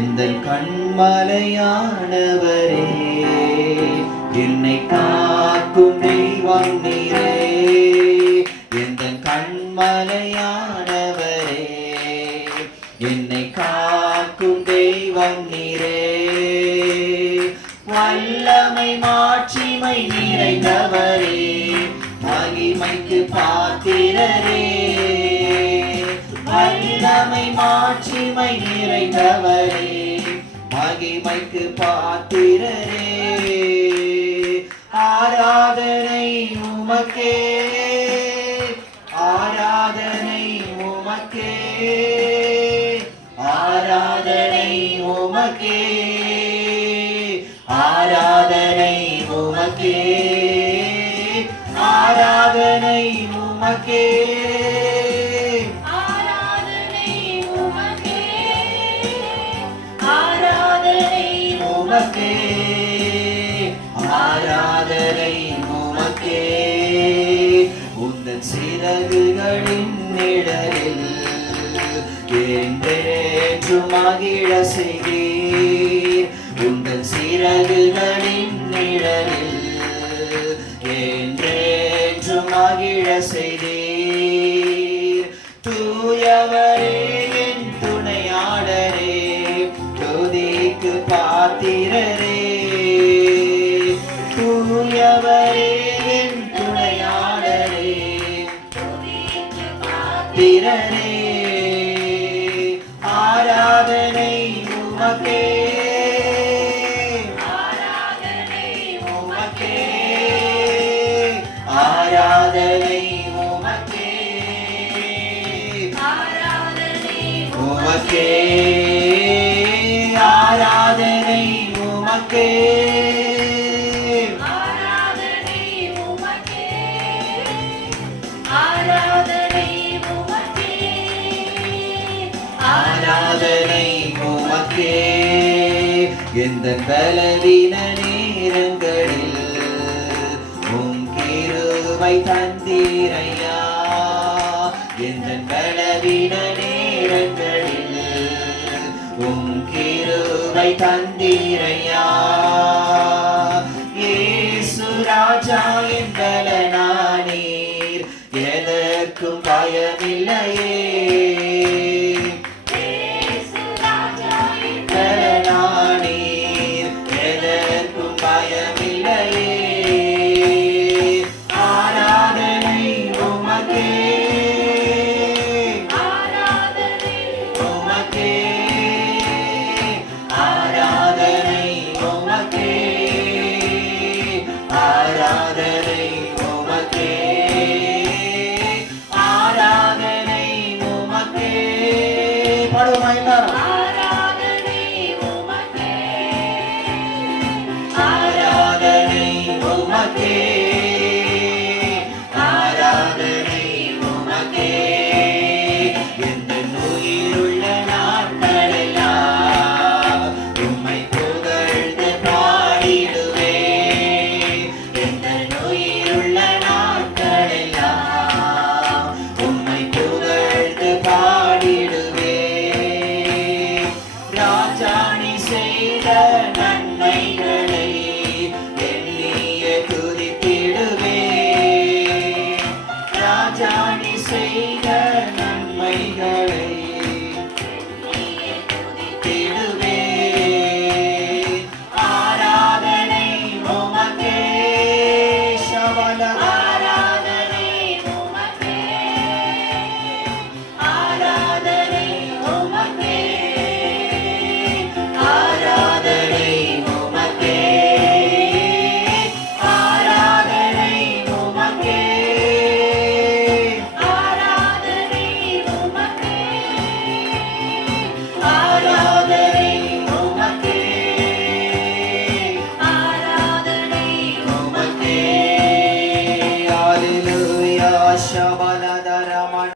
எந்த கண்மலையானவரே என்னை காக்கும் தெய்வம் நீரே. எந்த கண்மலையானவரே என்னை காக்கும் தெய்வம் நீரே. வல்லமை மாட்சிமை நிறைந்தவரே மகிமைக்கு பாத்திரரே. வல்லமை மாட்சிமை நிறைந்தவரே. மகிமைக்கு பாத்திரரே ஆராதனை உமக்கே. ஆராதனை உமக்கே. ஆராதனை உமக்கே. ஆராதனை உமக்கே. ஆராதனை உமக்கே. உமக்கே ஆராதனை உமக்கே. உந்தன் சிறகுகளின் நிழலில் என்றென்று மகிழ செய்தீர். உந்தன் சிறகுகள் திரரே ஆராதனை உமக்கே. ஆராதனை உமக்கே. ஆராதனை உமக்கே ஆராதனை உமக்கே. சோதனை உமக்கே. எந்த பலவீன நேரங்களில் உம் கிருபை தந்தீரையா. எந்த பலவீன நேரங்களில் உம் கிருபை தந்தீரையா. இயேசு ராஜா என் பலனானீர் எதற்கும் பயமில்லையே. ಮಾಡುವ ಮಾಯಿನ 小宝。